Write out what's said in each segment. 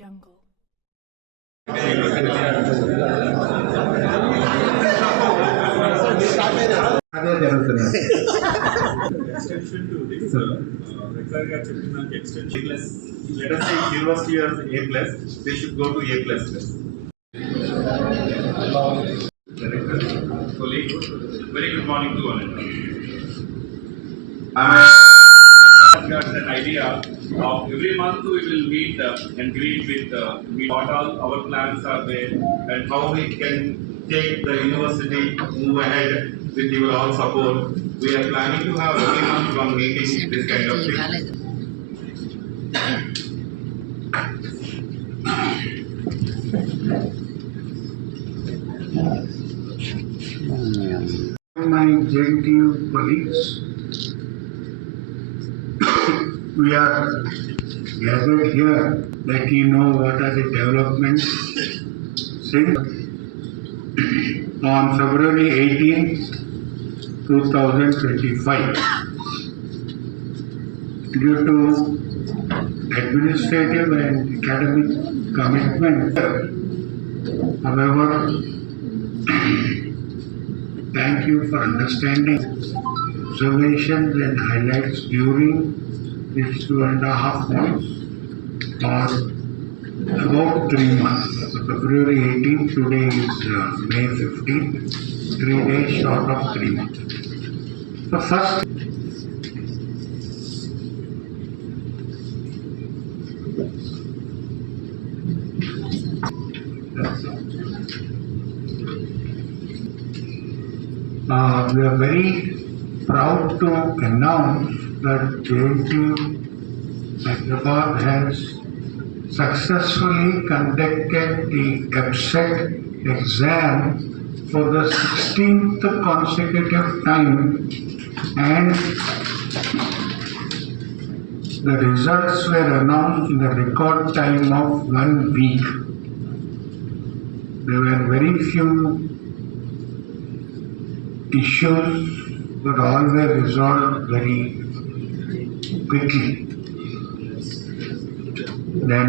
Jungle. అదే జరుగుతున్నది. Extension to this, Rector garu చెప్తున్నారు extension plus. Let us say university has A plus, they should go to A plus plus. Director, colleague, very good morning to all. I got an idea of every month we will meet and greet with what all our plans are there and how we can take the university move ahead with your all support. We are planning to have every month one meeting this kind of thing. My JNTU colleagues, we are gathered here that you know what are the developments since on February 18th, 2025. Due to administrative and academic commitment, however, thank you for understanding observations and highlights during these 2.5 months or about 3 months. February 18th, today is May 15th, 3 days short of 3 months. So first, we are very proud to announce that JNTU Hyderabad has successfully conducted the EBSET exam for the 16th consecutive time, and the results were announced in a record time of 1 week. There were very few issues, but all were resolved very quickly. Then,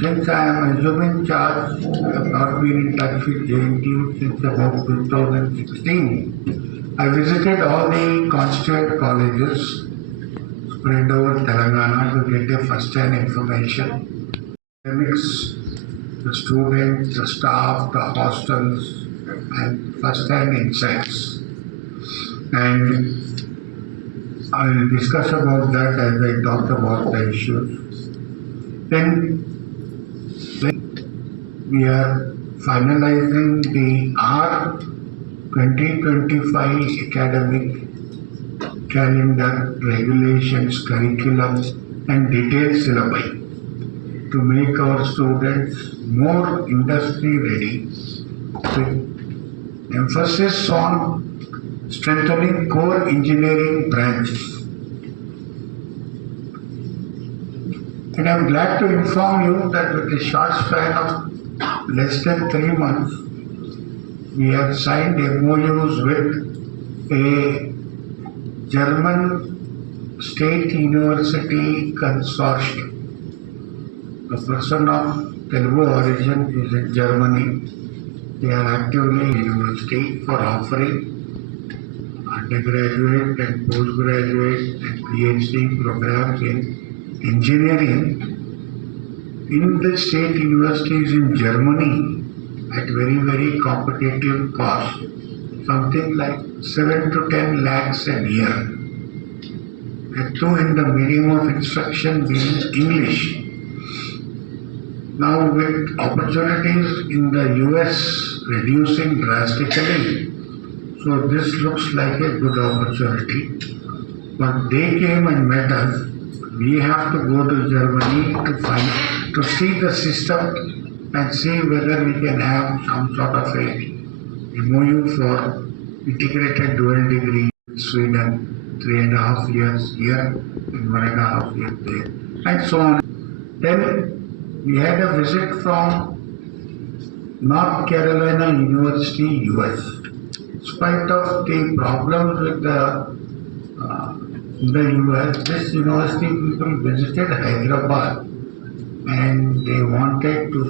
since I am assuming charge, I have not been in touch with JNTU since about 2016. I visited all the constituent colleges spread over Telangana to get a first-hand information. Academics, the students, the staff, the hostels, and first-hand insights. And I will discuss about that as I talk about the issues. Then we are finalizing the R 2025 academic calendar, regulations, curriculum, and detailed syllabi to make our students more industry ready, with emphasis on strengthening core engineering branches. And I am glad to inform you that with a short span of less than 3 months, we have signed MOUs with a German state university consortium. The person of Telugu origin is in Germany. They are actively in university for offering undergraduate and postgraduate and PhD programs in engineering in the state universities in Germany at very, very competitive cost, something like 7 to 10 lakhs a year. And two in the medium of instruction being English. Now with opportunities in the US reducing drastically, so this looks like a good opportunity. But they came and met us. We have to go to Germany to see the system and see whether we can have some sort of a MOU for integrated dual degree in Sweden, 3.5 years here and 1.5 years there, and so on. Then we had a visit from North Carolina University, US. In spite of the problems with the US, this university people visited Hyderabad and they wanted to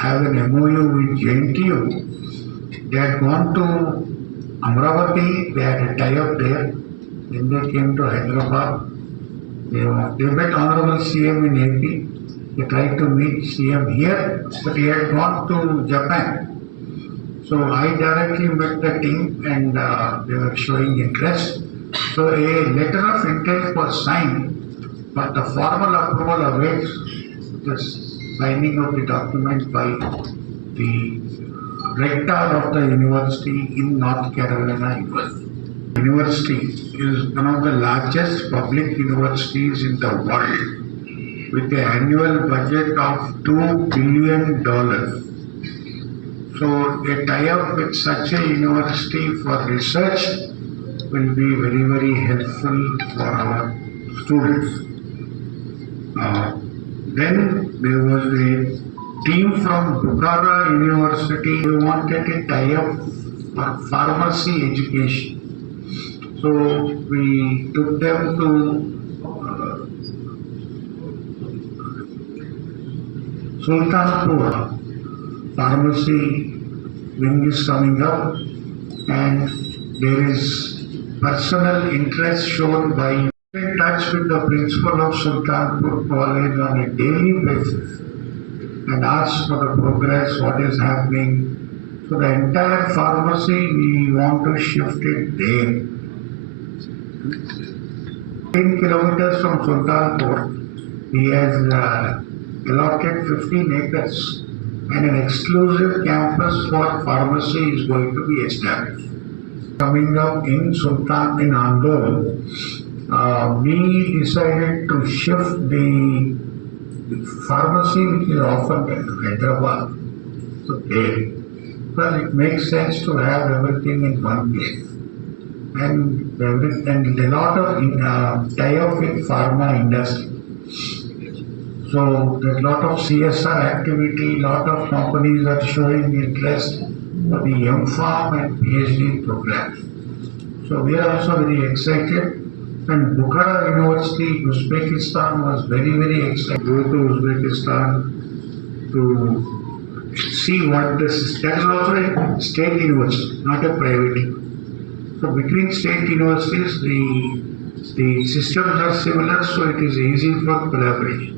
have an MOU with JNTU. They had gone to Amravati, they had a tie-up there. Then they came to Hyderabad. They met Honorable CM in AP. They tried to meet CM here, but he had gone to Japan. So I directly met the team and they were showing interest. So a letter of intent was signed, but the formal approval awaits the signing of the document by the rector of the university in North Carolina University. University is one of the largest public universities in the world with an annual budget of $2 billion. So a tie-up with such a university for research will be very, very helpful for our students. Then there was a team from Bukhara University who wanted a tie-up for pharmacy education. So we took them to Sultanpur. Pharmacy wing is coming up, and there is personal interest shown by in touch with the principal of Sultanpur College on a daily basis and ask for the progress, what is happening. So the entire pharmacy we want to shift it there. 10 kilometers from Sultanpur, he has allotted 15 acres and an exclusive campus for pharmacy is going to be established. Coming up in Andhra, we decided to shift the pharmacy which is offered in Hyderabad to there. Well, it makes sense to have everything in one place. And a lot of tie-up with pharma industry. So there's a lot of CSR activity, lot of companies are showing interest for the M.Pharm and PhD programs. So we are also very excited. And Bukhara University, Uzbekistan was very, very excited. Go to Uzbekistan to see what this is. That is also a state university, not a private. So between state universities, the systems are similar, so it is easy for collaboration.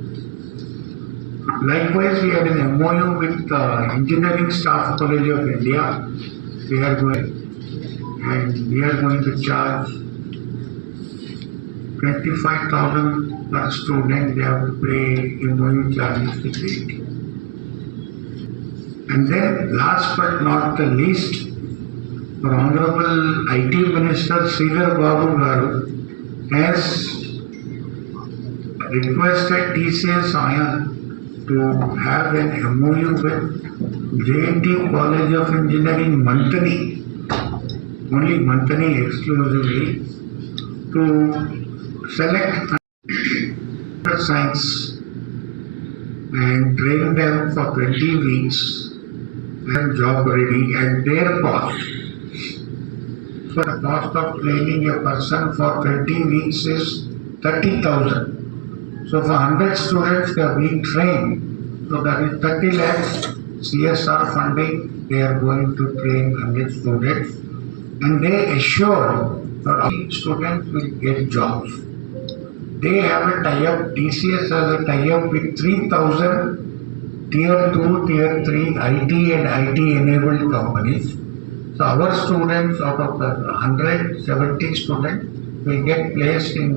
Likewise, we had an MOU with Engineering Staff College of India. We are going to charge 25,000 per student. They have to pay MOU charges to date. And then, last but not the least, our Honorable IT Minister Sridhar Babu Garu has requested TCS Ion to have an MOU with JNTU College of Engineering Mantani, only Mantani exclusively, to select science and train them for 20 weeks and job ready at their cost. So the cost of training a person for 20 weeks is 30,000. So for 100 students they are being trained. So that is 30 lakhs CSR funding. They are going to train 100 students and they assure that all students will get jobs. They have a tie-up, TCS has a tie-up with 3,000 Tier 2, Tier 3 IT and IT enabled companies. So our students, out of the 170 students, will get placed in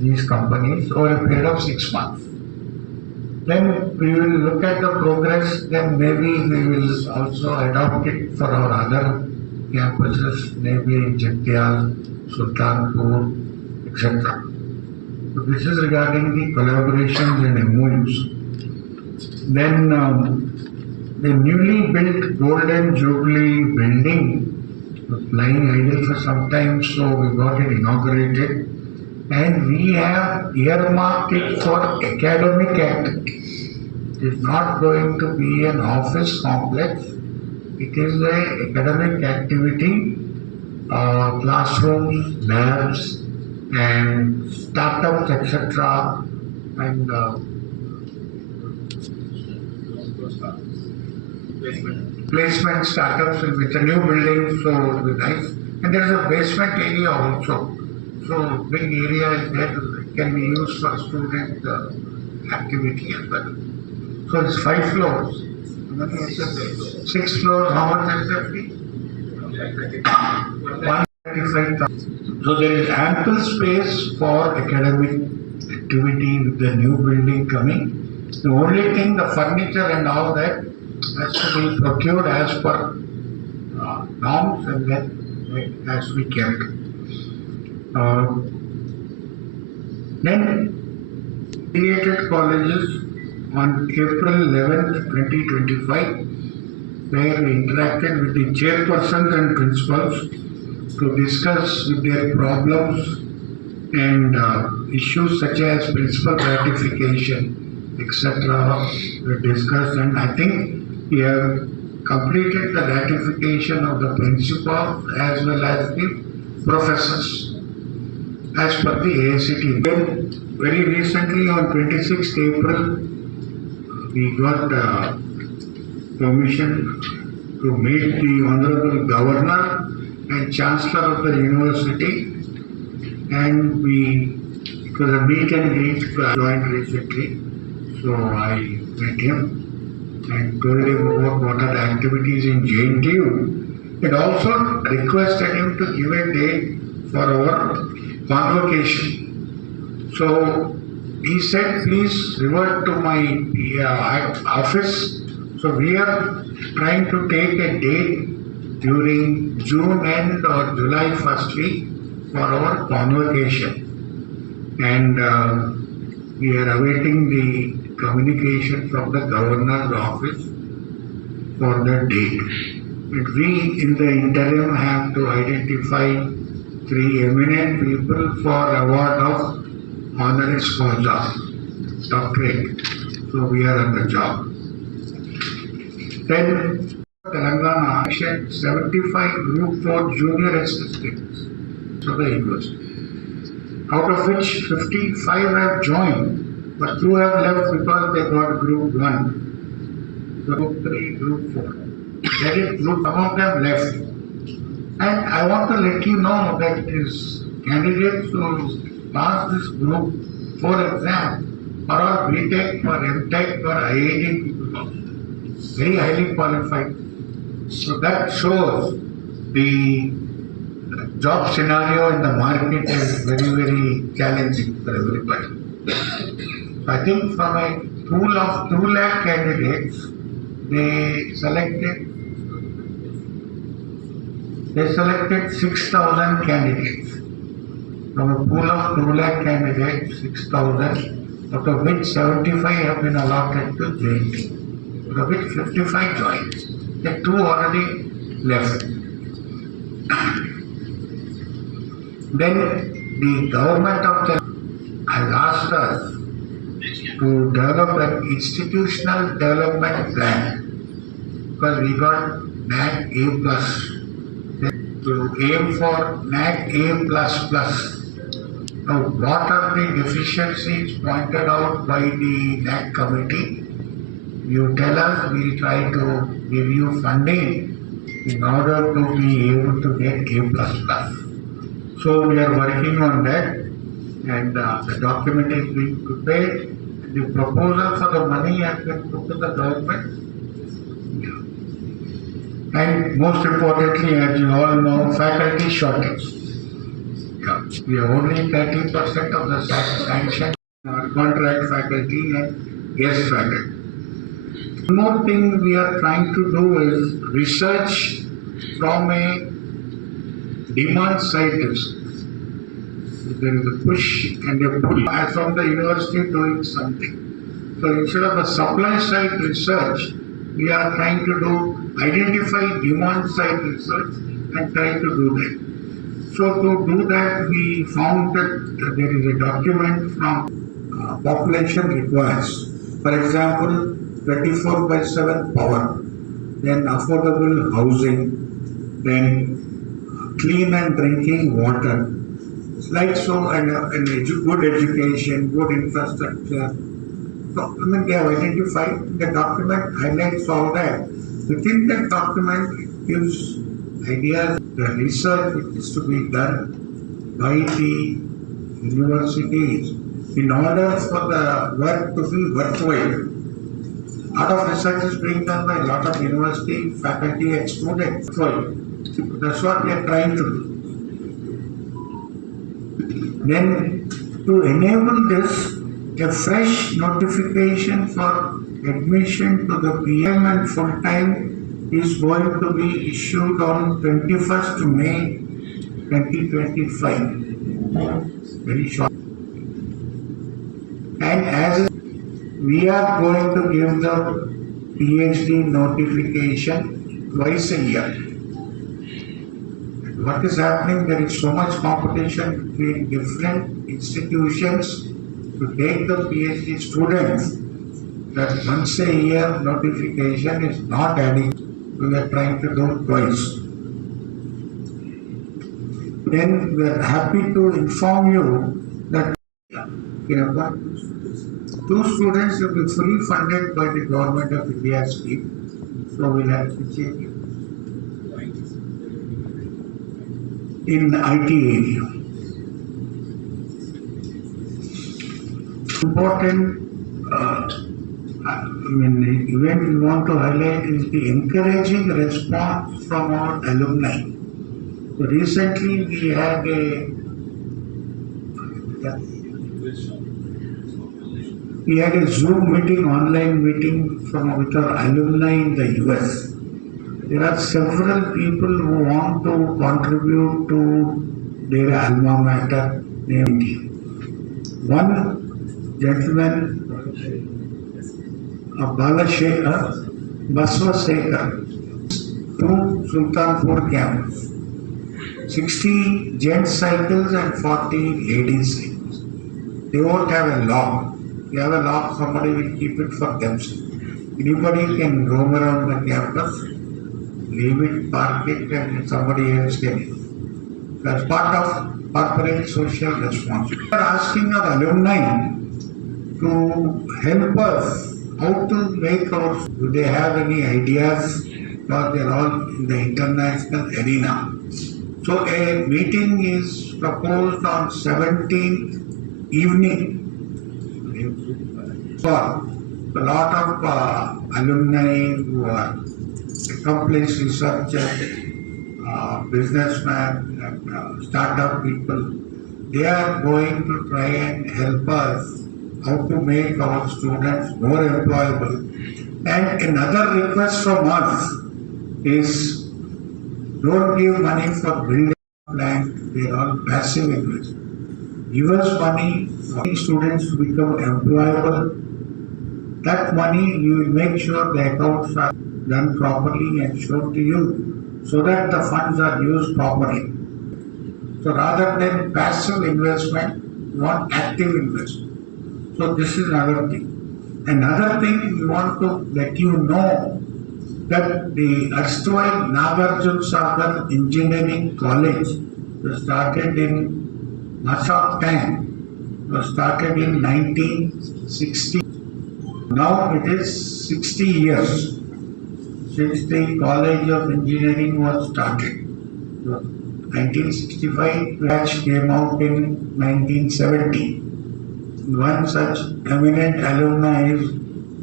these companies over a period of 6 months. Then we will look at the progress, then maybe we will also adopt it for our other campuses, maybe in Jagtial, Sultanpur, etc. So this is regarding the collaborations and MOUs. Then the newly built Golden Jubilee building was lying idle for some time, so we got it inaugurated. And we have earmarked it for academic activities. It is not going to be an office complex. It is an academic activity, classrooms, labs, and startups, etc. And placement startups with a new building, so it will be nice. And there is a basement area also. So big area is there, can be used for student activity as well. So it's 5 floors. 6 floors, how much is the fee? 135,000. So there is ample space for academic activity with the new building coming. The only thing, the furniture and all that has to be procured as per norms, and then it has to be kept. Then created colleges on April 11th, 2025, where we interacted with the chairpersons and principals to discuss with their problems and issues such as principal ratification, etc. were discussed, and I think we have completed the ratification of the principal as well as the professors as per the AICTE. Then very recently on 26th April, we got permission to meet the Honorable Governor and Chancellor of the University, and it was a meet and greet joined recently. So I met him and told him about what are the activities in JNTU, and also requested him to give a date for our convocation. So he said, please revert to my office. So we are trying to take a date during June end or July first week for our convocation. And we are awaiting the communication from the governor's office for the date. And we in the interim have to identify 3 eminent people for award of honoris causa, doctorate. So we are on the job. Then Telangana auctioned 75 Group 4 junior assistants to the university, out of which 55 have joined, but 2 have left because they got Group 1, Group 3, Group 4. That is, some of them left. And I want to let you know that these candidates who pass this Group 4 exam are all BTech or MTech or IIT people, very highly qualified. So that shows the job scenario in the market is very, very challenging for everybody. I think from a pool of 2 lakh candidates, they selected 6,000 candidates. From a pool of 2 lakh candidates, 6,000, out of which 75 have been allotted to JNT, out of which 55 joined. The 2 already left. Then the government of Telangana has asked us to develop an institutional development plan, because we got NAC A+. To aim for NAC A++. Now, what are the deficiencies pointed out by the NAC committee? You tell us, we will try to give you funding in order to be able to get A++. So we are working on that, and the document is being prepared. The proposal for the money has been put to the government. And most importantly, as you all know, faculty shortage. We have only 30% of the sanction are contract faculty and guest faculty. One more thing we are trying to do is research from a demand side research. There is a push and a pull as from the university doing something. So instead of a supply side research, we are trying to identify demand side research and try to do that. So to do that, we found that there is a document from population requires. For example, 24/7 power, then affordable housing, then clean and drinking water. It's like so, and good education, good infrastructure, document they have identified, the document highlights all that. Within that document, it gives ideas, the research which is to be done by the universities in order for the work to be worthwhile. A lot of research is being done by a lot of university faculty and students. So that's what we are trying to do. Then to enable this, a fresh notification for admission to the PM and full-time is going to be issued on 21st May 2025. Very short. And as we are going to give the PhD notification twice a year. What is happening? There is so much competition between different institutions to take the PhD students that once a year notification is not adding. We are trying to do twice. Then we are happy to inform you that two students will be fully funded by the government of India scheme. So we'll have to change it. In IT area. Important event we want to highlight is the encouraging response from our alumni. So recently we had a Zoom meeting, online meeting with our alumni in the US. There are several people who want to contribute to their alma mater named. One gentleman, Baswa Sekar, to Sultanpur campus. 60 gent cycles and 40 ladies cycles. They won't have a lock. If you have a lock, somebody will keep it for themselves. Anybody can roam around the campus, leave it, park it, and somebody else can use it. That's part of corporate social responsibility. We are asking our alumni to help us how to make our, do they have any ideas, because they are all in the international arena. So a meeting is proposed on 17th evening for a lot of alumni who are accomplished researchers, businessmen, and startup people. They are going to try and help us how to make our students more employable. And another request from us is don't give money for building plant, they are all passive investment. Give us money for students to become employable. That money you will make sure the accounts are done properly and shown to you so that the funds are used properly. So rather than passive investment, we want active investment. So this is another thing. Another thing we want to let you know that the erstwhile Nagarjuna Sagar Engineering College was started in Ashok Tank, was started in 1960. Now it is 60 years since the College of Engineering was started. 1965 batch came out in 1970. One such eminent alumni is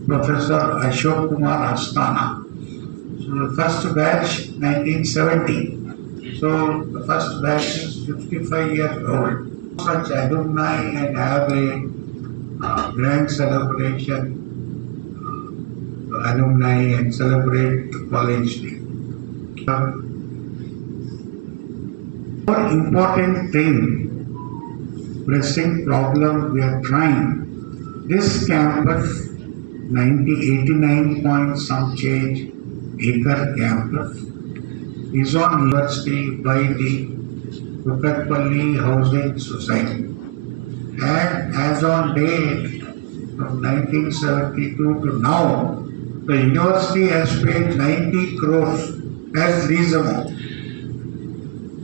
Professor Ashok Kumar Asthana. So the first batch 1970. So the first batch is 55 years old. Such alumni and have a grand celebration, alumni and celebrate the college day. One important thing, pressing problem we are trying. This campus, 89 point some change acre campus, is on university by the Kukatpalli Housing Society. And as on date from 1972 to now, the university has paid 90 crores as lease amount.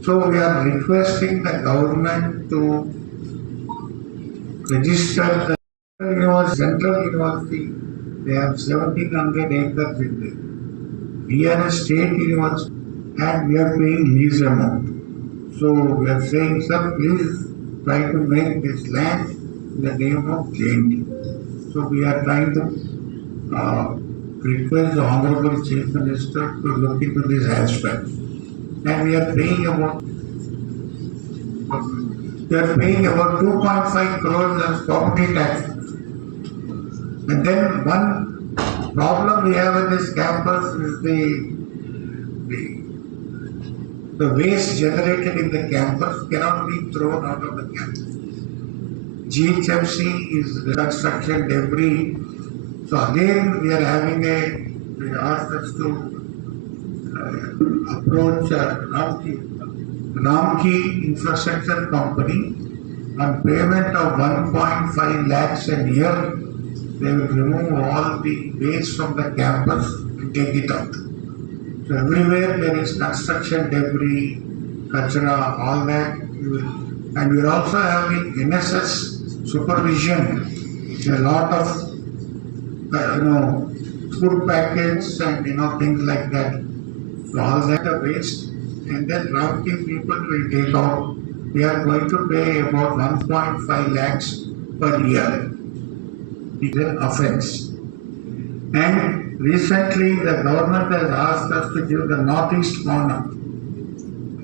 So we are requesting the government to register the university university, Central University, they have 1700 acres in there. We are a state university and we are paying lease amount. So we are saying, sir, please try to make this land in the name of JNT. So we are trying to request the Honorable Chief Minister to look into this aspect. And we are paying about 2.5 crores as property tax. And then one problem we have in this campus is the waste generated in the campus cannot be thrown out of the campus. GHMC is construction debris. So again, we are having they asked us to approach Ramki Infrastructure Company on payment of 1.5 lakhs a year. They will remove all the waste from the campus and take it out. So everywhere there is construction debris, kachra, all that. And we are also having NSS supervision. A lot of food packets and things like that. So all that are waste. And then Ramki people will take out. We are going to pay about 1.5 lakhs per year. It's an offence. And recently the government has asked us to give the northeast corner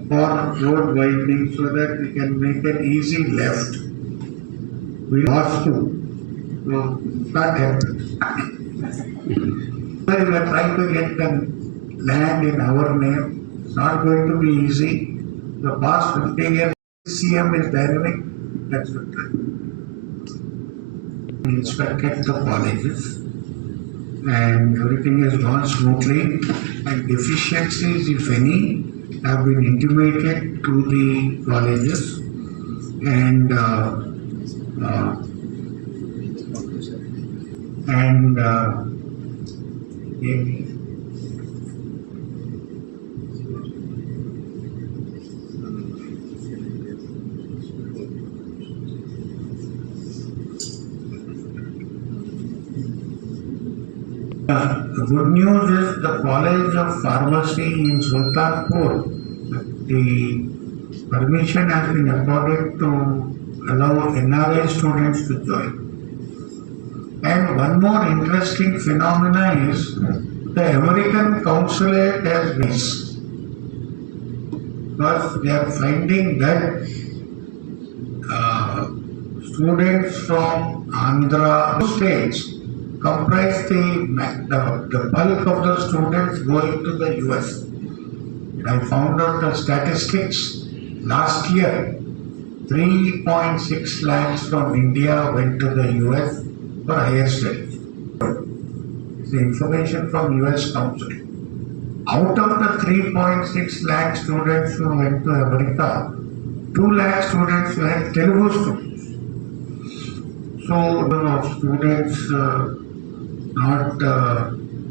for road widening so that we can make an easy left. We asked to. So can't help it. We are trying to get the land in our name. It's not going to be easy. The past 50 years, CM is dynamic. That's the truth. We inspected the colleges and everything has gone smoothly, and deficiencies, if any, have been intimated to the colleges, and the good news is the College of Pharmacy in Sultanpur, the permission has been accorded to allow NRI students to join. And one more interesting phenomena is the American consulate has this, because they are finding that students from Andhra states comprise the bulk of the students going to the US. I found out the statistics last year. 3.6 lakhs from India went to the US for higher studies. It's the information from US Council. Out of the 3.6 lakh students who went to America, 2 lakh students were Telugu students. So, students not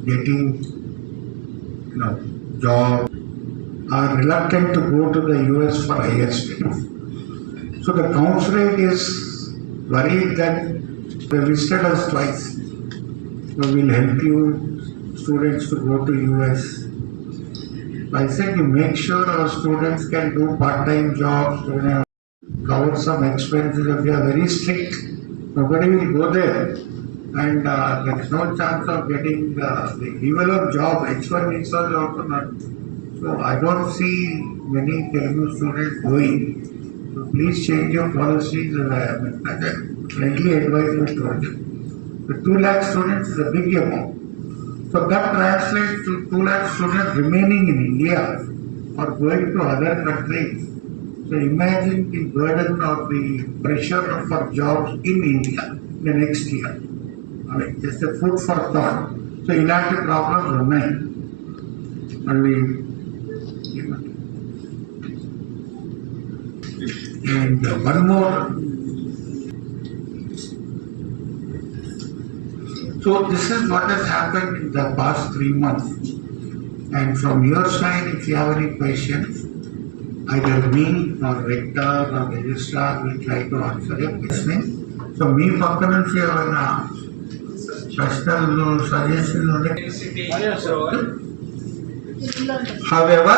getting job are reluctant to go to the US for higher studies. So the consulate is worried that they visited us twice. So we'll help you students to go to US. I said you make sure our students can do part-time jobs, cover some expenses. If you are very strict, nobody will go there. And there is no chance of getting the level of job. H1 visa is also not. So I don't see many Telugu students going. So please change your policies. I friendly advice to you. The 2 lakh students is a big amount. So that translates to 2 lakh students remaining in India or going to other countries. So imagine the burden or the pressure for jobs in India the next year. I mean, just a food for thought. So illatic problems remain. And one more. So this is what has happened in the past 3 months. And from your side, if you have any questions, either me or rector or registrar will try to answer your question. So మీ పక్క నుంచి ఏమైనా ప్రశ్నలు సజెషన్లు ఉన్నాయి? However,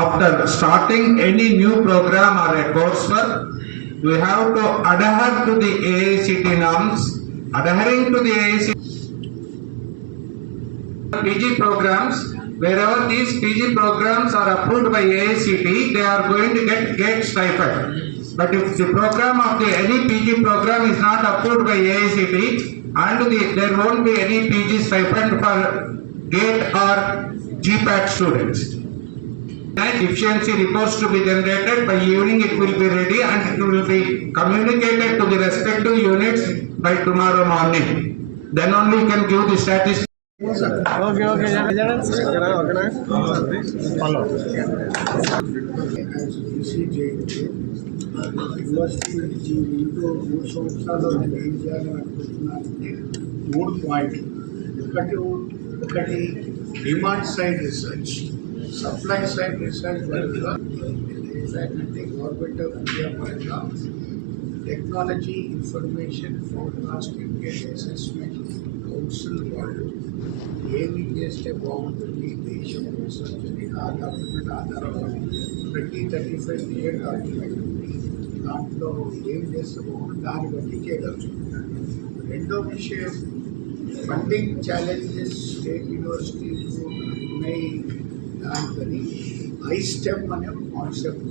after starting any new program or a coursework, we have to adhere to the AICT norms. Adhering to the AICT PG programs, wherever these PG programs are approved by AICT, they are going to get GATE stipend. But if the program of the any PG program is not approved by AICT, and there won't be any PG stipend for GATE or GPAT students. Efficiency reports to be generated by evening. It will be ready and it will be communicated to the respective units by tomorrow morning. Then only you can give the statistics. University నుంచి ఇంట్లో 3 సంవత్సరాలు నేను ఏం చేయాలని అనుకుంటున్నానంటే 3 పాయింట్లు. ఒకటి demand side research, supply side research పరంగా అంటే గవర్నమెంట్ ఆఫ్ ఇండియా పరంగా technology information forecasting and assessment council వాళ్ళు ఏమి చేస్తే బాగుంటుంది దేశం రీసెర్చ్ అని ఆ డాక్యుమెంట్ ఆధారపడి 35 ఇయర్ డాక్యుమెంట్ ఉంది. దాంట్లో ఏం చేస్తే బాగుంటుంది దాన్ని బట్టి చేయదలుచుకుంటాను. రెండో విషయం ఫండింగ్ ఛాలెంజెస్ స్టేట్ యూనివర్సిటీస్ ఉన్నాయి. దానికని ఐస్టెమ్ అనే కాన్సెప్ట్,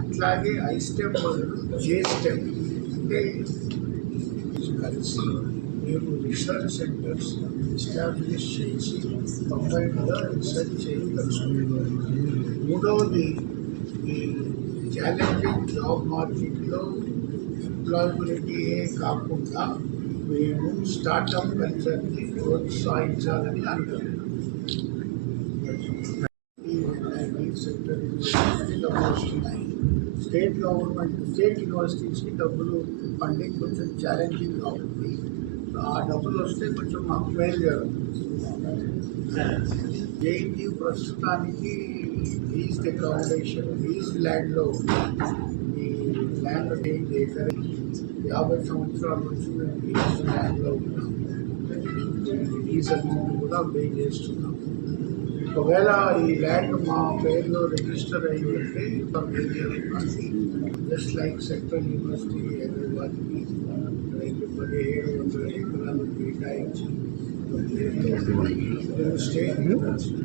అట్లాగే ఐస్టెమ్ జేస్టెమ్ అంటే కలిసి మేము రీసెర్చ్ సెంటర్స్ ఎస్టాబ్లిష్ చేసి కంబైన్డ్గా రీసెర్చ్ చేయదలుచుకుంటున్నాం. మూడవది ఈ ఛాలెంజింగ్ జాబ్ మార్కెట్లో ఎంప్లాయబిలిటీయే కాకుండా మేము స్టార్టప్ కల్చర్ని ప్రోత్సహించాలని అనుకుంటున్నాం. సెక్టర్ యూనివర్సిటీస్కి డబ్బులు వస్తున్నాయి, స్టేట్ గవర్నమెంట్ స్టేట్ యూనివర్సిటీస్కి డబ్బులు ఫండింగ్ కొంచెం ఛాలెంజింగ్గా ఉంది. ఆ డబ్బులు వస్తే కొంచెం మాకు మేలు జరుగుతుంది. జేఎన్టీ ప్రస్తుతానికి లీజ్డ్ అకామిడేషన్ లీజ్ ల్యాండ్లో ఈ ల్యాండ్ దగ్గర 50 సంవత్సరాల నుంచి మేము లీజ్ ల్యాండ్లో ఉన్నాం. లీజ్ అమౌంట్ కూడా పే చేస్తున్నాం. ఒకవేళ ఈ ల్యాండ్ మా పేరులో రిజిస్టర్ అయ్యి ఉంటే జస్ట్ లైక్ సెంట్రల్ యూనివర్సిటీ హైదరాబాద్కి 1700 ఎకరాలు కేటాయించి స్టేట్ యూనివర్సిటీ